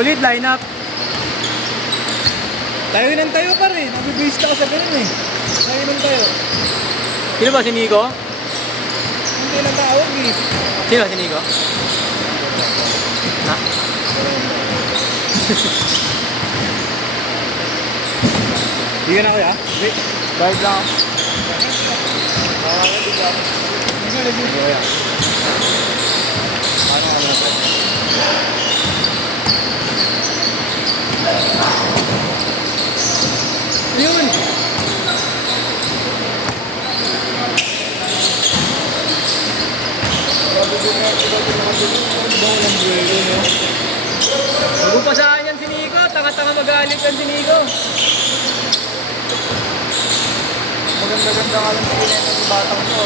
Solid lineup. Tayo ng tayo pa rin. Nabibista ka sa ganun eh. Tayo ng tayo. Sino ba si Nico? Hindi na tawag eh. Sino si Nico? Ha? Hindi ka na kuya? Hindi. Guard lang ako. Hindi ka kuya. Paano ka natin? Yun. Huwag pa sa akin yan si Nico. Tanga-tanga magalit yan si Nico. Maganda-ganda ka lang sa kineta ng batang ko.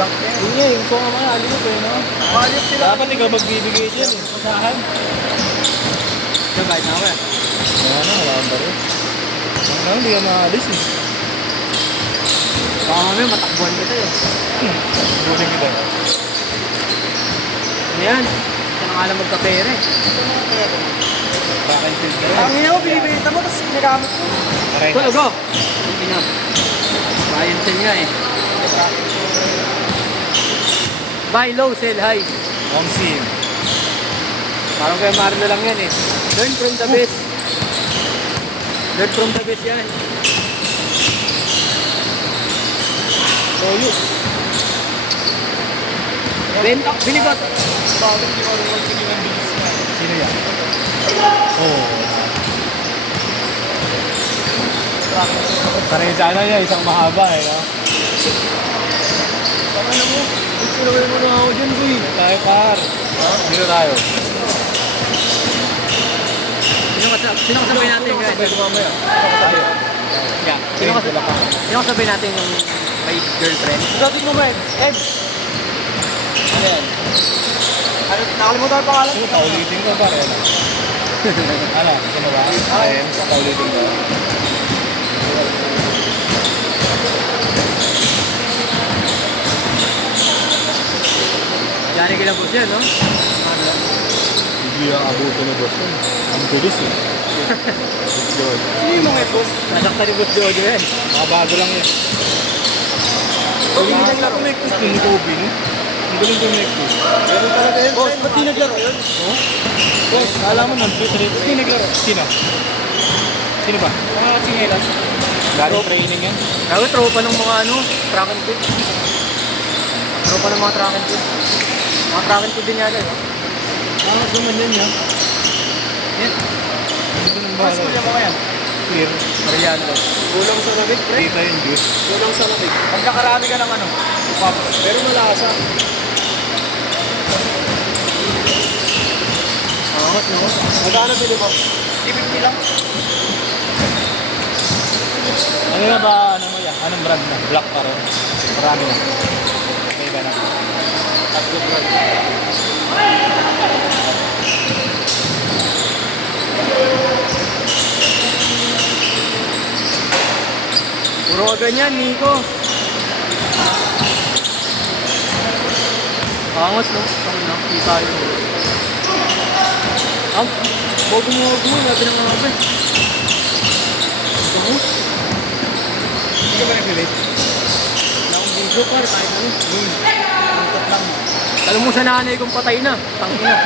Back there. Hindi yung kung mga alimot eh, no? Alimot sila. Dapat ikaw magbibigay dyan eh. Pasahan. So guys, na ako yan. Wala ba rin? Hindi ka maalis eh. Baka mamaya matakbuhan kita yun. Buling kita. Ayan. Ito na nga lang magkapere. Back and field ka rin. Ang ina mo, binibenta mo, tapos ginagamit mo. Go, go! Hindi na. Ryan sell nga eh. Buy low, sell high. Home sim. Parang kay Marlo lang yan eh. Learn from the best. Learn from the best yan. Toyo. Benta, binigot. Bakit hindi ko rin magpili ng bilis na? Sino yan? Oo. Parang sa ano niya, isang mahaba eh, no? Baka na mo. Nagsulawin mo na ako dyan, boy. Tayo par. Sino tayo? Sino kasabay natin, guys? Pwede mamaya. Tayo. Yeah. Sino kasabay natin yung may girlfriend? Dating mo, man. Ed. Ano yan? Ano, nakalimutan ang pangalan? Sino, paulitin ko pare. Ano? Sino ba? Ayun, paulitin ko. Diyan kailang boss yan, no? Hindi ang abuto ni boss yun. Ang bilis eh. Boss George. Sino yung mga boss? Nasakta ni Boss Jojo yan. Mga bago lang yan. Hindi lang lang kumektos din ni Kobe, no? Ang galing kumektos. Ganun talaga yun. Boss, ba't di naglaro yun? Oh? Boss, kala mo nag-trade. Hindi naglaro. Sino? Sino ba? Mga katsinelas. Galing training yan. Lagi tropa ng mga ano, track and field. Tropa ng mga track and field. Mga track and field din yata, eh. Angas naman yan, ya. Yan. Hindi ko nang Mas bahala. kuya mo kaya? Clear. Mariano. Kulang sa labig, pre. Dito yung juice. Kulang sa labig. Pagkakarami ka ng ano, upapos. Pero malasa. Angat, no? Magkano bili mo? 50 lang. Ano na ba, ano mo yan? Anong brand na? Black pa rin. Marami na. Okay ba na? Tatlo brand. Puro ka ganyan, Nico. Angat, no? Saan na? Kita yun. Bobo mo, labi ng mga ba. Ito mo? Hindi ka ba nag-relate? Wala akong video, par. Kahit ano. Tuntot lang. Alam mo sa nanay kong patay na. Tangina.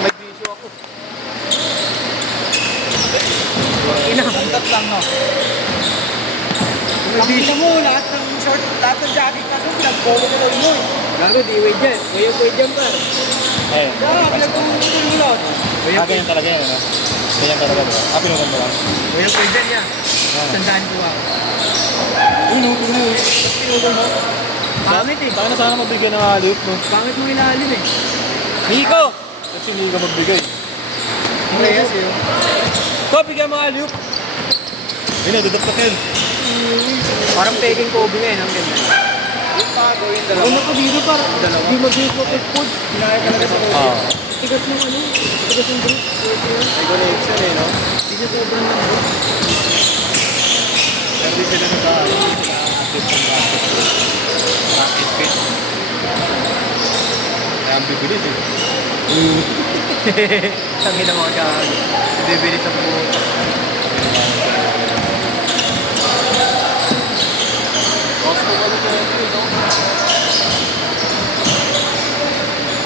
May video ako. Tangina. Tuntot lang, no? May Ang video. ina mo, lahat ng short, lahat ng jacket na so, pinag-polo na lang mo eh. Gago, di wait dyan. Wait dyan, par. Eh. Kaya, pinag-polo mo lahat. Ganyan talaga yan, ano? Ganyan talaga, diba? Pinugan mo lang. Wait dyan yan. Sandaan ko ako. Uno. Tapos pinugan mo. Pangit eh. Taka na sana magbigay ng alip, no? Pangit mo ilalim eh. Nico! Kasi hindi ka magbigay. Reyes yun. Ito, bigyan mga alip. Yun na, dudot patin. Parang peking Kobe ngayon. Ang ganda. Yung bago, yung Ano dalawa. ko dito par? Dalawa. Di mag-grip mo kay food. Pinakaya talaga sa Kobe. Oo. Tigas ng ano? Tigas ng grip. May connection eh, no? Hindi niya sobrang lang bro. Pero di sila nag-active ng basketball. Practice fit. Kaya ang bibilis eh. Tangin na mga gago. Bibili sa puto. Gusto ko ulit yung no?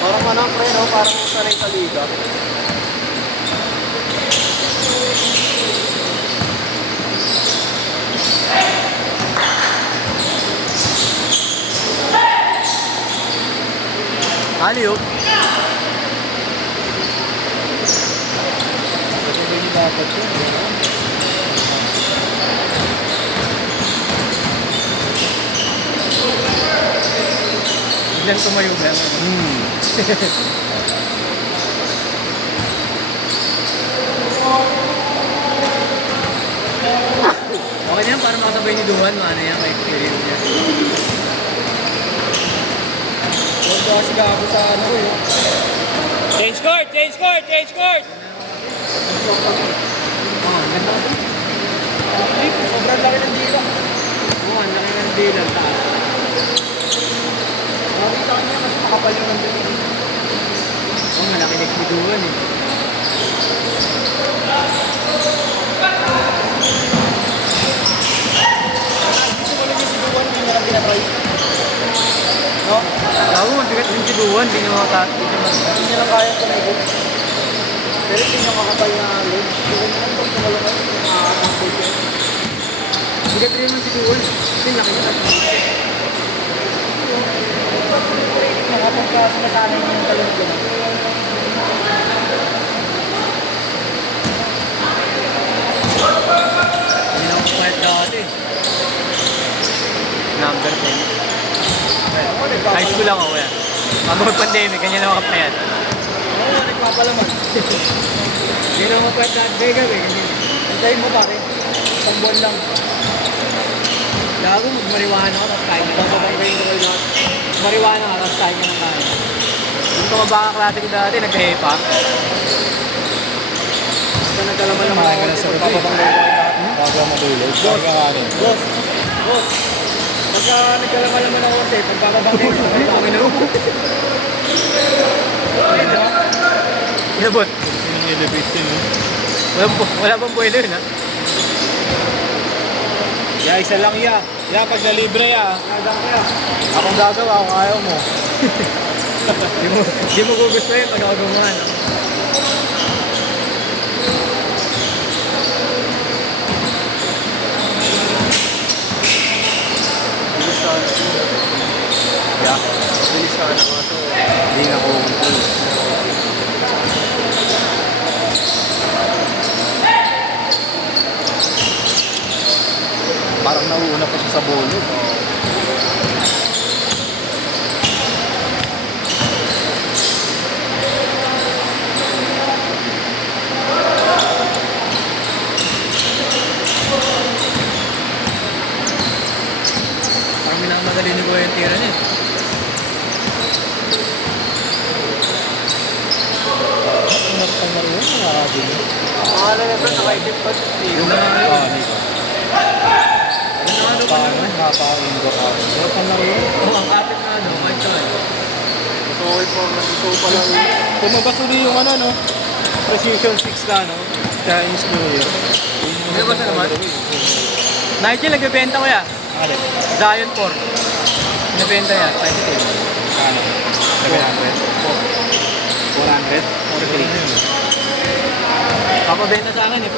Parang ano, pre, no? Parang sanay sa liga. Aliyo. Kasi hindi dapat yun, no? Biglang tumayo ba yan? Okay na yan, para makasabay ni Duhan. Ano yan, may experience niya. Huwag ka kasi gago sa ano ko yun. Change court! Change court! Change court! Oh, ang ganda ko. Sobrang laki ng dila. Oo, ang laki ng dilang taas. Nakita niya mas makapal yung nandun. Oo, malaki na si Duhan eh. Gusto ko lang yung sinuwan, hindi niya lang tinatry. No? Gago, magbigat din si Duhan. Hindi niya makatati. Hindi niya lang kaya tumigil. Pero hindi niya makapal na load. Hindi ko naman pag tumalungan, makakapal siya. Bigat rin naman si Duhan. Kasi laki niya. Mga pagka sinasanay niya yung talong ko. Hindi na ako pahit dati. Number 10. High school lang ako yan. Bago mag-pandemic, kanya na makapayat. Oo, nagpapalaman. Hindi na ako mapayat dati. Bega, ganyan. Antayin mo pare. Isang buwan lang. Gago, magmariwana ako, tapos kain ka. Bababanggayin ko kayo lahat. Mariwana ka, tapos kain ka ng kain. Yung tumabaka klase ko dati, nagkahepa. Basta nagkalaman naman Kumain ka ako. na sa ulit. Bababanggayin ko kayo lahat. Bago ka matulog. Bago ka kanin. Boss! Boss! Pagka nagkalaman ako kasi, pagpapabanggayin ko kayo Ang lahat. ino. Inabot. Yung elevation, no? Wala pang boiler yun, ha? Ya, isa lang ya. Ya, pag nalibre ya. Nadang kaya. Akong gagawa kung ayaw mo. Di mo gugustuhin pag ako gumawa, no? Bilis sana. Ya. Bilis sana nga to. Hindi na kukuntul. Parang nauuna pa siya sa bolo. Parang minamadali ni Kuya yung tira niya. Ang maroon, nakarabi niya. Pangalan na ito, nakaitip pa. Yun na nga yun. Niko. Yun na nga daw pa Paano? naman. Napa-indoor out. Sarap ang maroon. Oo, ang kapit na ano, kahit saan. So, okay po, masuso pa lang. Tumabas uli yung ano, no? Precision 6 na, no? Chinese New Year. Tumabas na naman? Nigel, nagbebenta ko yan. Alin? Zion 4. Nagbebenta yan, 20 Ano? 700? 400? 43? Papabenta sa akin eh.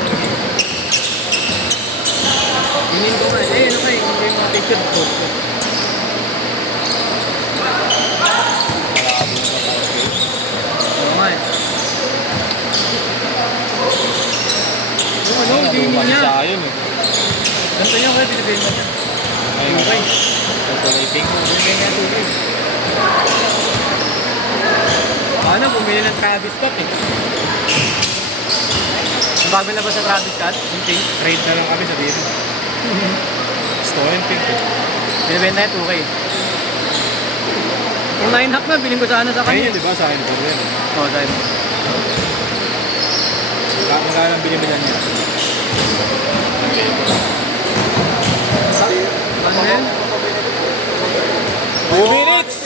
Hinin ko nga. Eh, ano kayo? Hindi yung mga picture ko. Oo nga eh. Yung ano, hindi niya. Sa akin, eh. Ganito niya kayo, binibenta niya. Ayun. Okay. Calculating. Binibenta niya tubig. Paano, bumili ng Travis Scott eh. Ang bago na ba sa Travis Scott? Yung pink? Trade na lang kami, sabihin mo. Gusto ko yung pink, eh. Binibenta niya 2K. Yung 9-hack na, bilhin ko sana sa Ayun kanya. yun, di ba? Sa akin, pero yan. Oo, dahil. Magkano lang binibilan niya? Ano na yun? 2 minutes!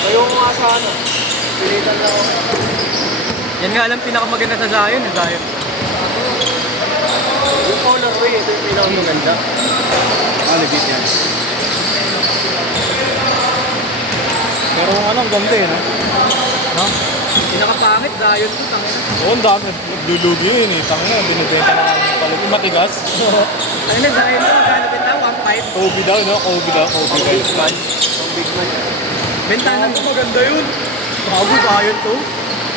Kayo nga sa ano. Pilitan lang ako. Yan nga lang pinakamaganda sa Zion, Zion. Yung colorway, ito yung pinakamaganda. Legit yan. Pero ano, ang ganda eh, no? No? Pinakapangit, Zion to, tangina. Oo, ang dami. Naglulugi yun eh. Tangina, binibenta na kami palit. Matigas. Tangina, Zion to, magkano benta? 1.5. Kobe daw, no? Kobe daw. Kobe guys. Ang big man. Bentahan to, maganda yun. Bago, Zion to.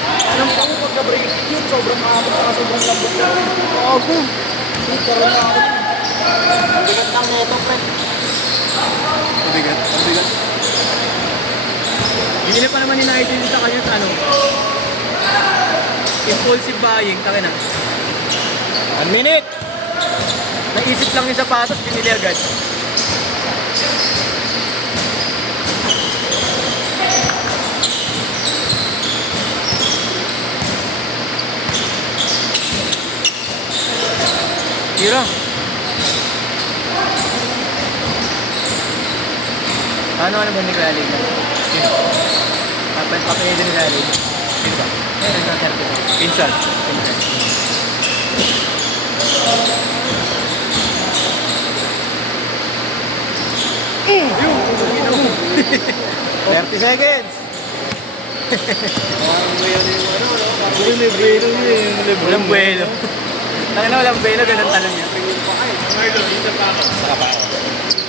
Alam ko kung pagka-break yun, sobrang maabot na sobrang lambot na rin. Bago. Super maabot. Ang bigat lang neto, pre. Mabigat. Mabigat. Binili pa naman ni Nigel sa kanya sa ano. Impulsive buying, tangina. 1 minute! Naisip lang yung sapatos, binili agad. Tira. Ano ba ni Rally? Sino? Papay din ni Rally. Sino ba? Ayun, nagkakarte ko. Pinsan. Yung, 30 seconds! Parang ngayon yung ano, no? Uy, may buwelo yun eh. walang buwelo. Tangina, walang buwelo, ganun tanong niya. Tingin pa kayo. Saka pa ako.